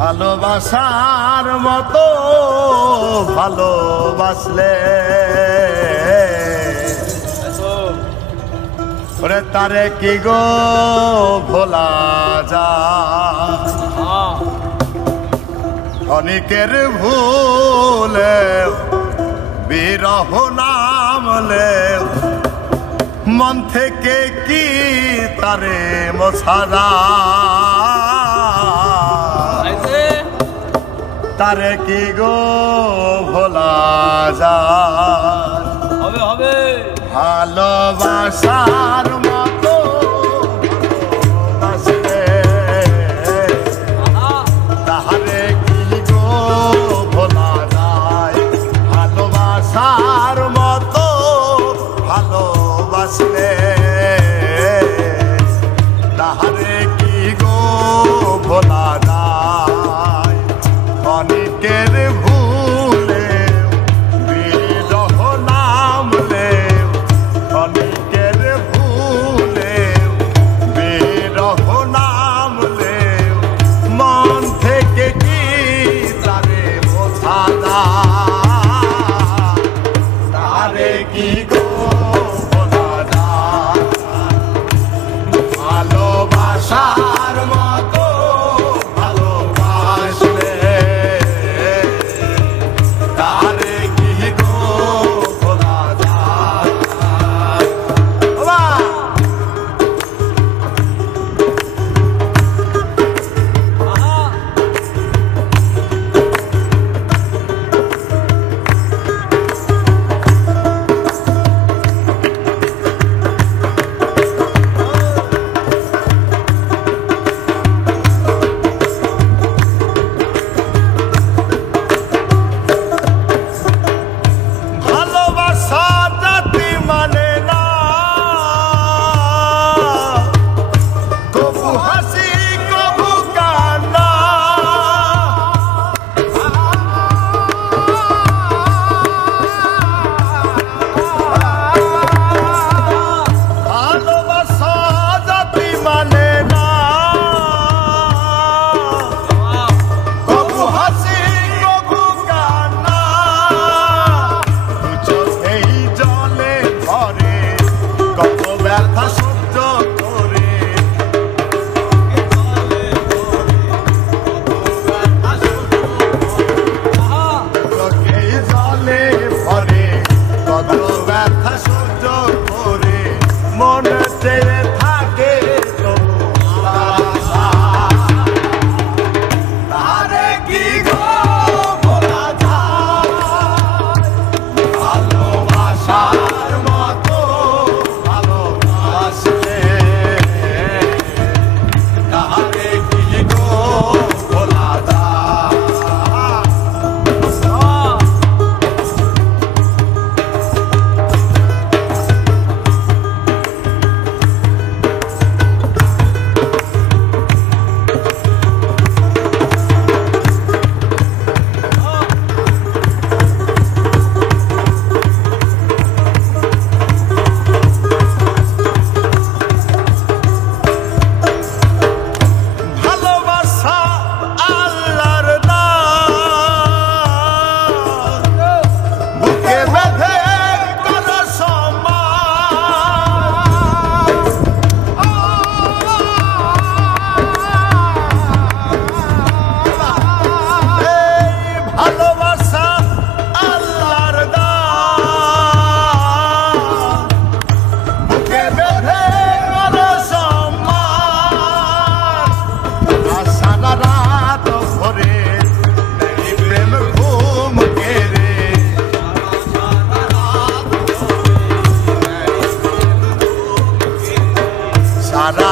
ভালোবাসার মতো ভালোবাসলে ওরে তারে কি গো ভোলা যায় ক্ষণিকের ভুলে বিরহ নামলে মন থেকে কি তারে মোছা যায় তারে কি গো ভোলা যায় হবে হবে ভালোবাসার মতো ভালোবাসলে তাহারে কি গো ভোলা যায় ভালোবাসার মতো ভালোবাসলে তাহারে কি গো ভোলা যায় ক্ষণিকের ভুলে বিরহ নামলে ক্ষণিকের ভুলে বিরহ নামলে মন থেকে কি তারে বোঝা যায় তারে কি গো ভোলা যায় ভালোবাসার মতো ভালোবাসলে তারে কি গো ভোলা যায় বাবা ভালোবাসা জাতি মানে না কবু হাসি কবু কান্না ভালোবাসা জাতি মানে না কবু হাসি কবু কান্না চোখেই জলে ভরে কত ব্যথা সহ্য করে চোখেই জলে ভরে কত ব্যথা সহ্য করে মন চেয়ে থাকে তবু আশা। তারে কি গো ভোলা যায় ভালোবাসার মতো ভালোবাসলে তারে কি গো ভোলা যায় ভালোবাসা আল্লাহর দান বুকে বেঁধে করো সম্মান এই ভালোবাসা আল্লাহর দান বুকে বেঁধে করো সম্মান সারা রাত ভরে নেই প্রেম ঘুম কেড়ে সারা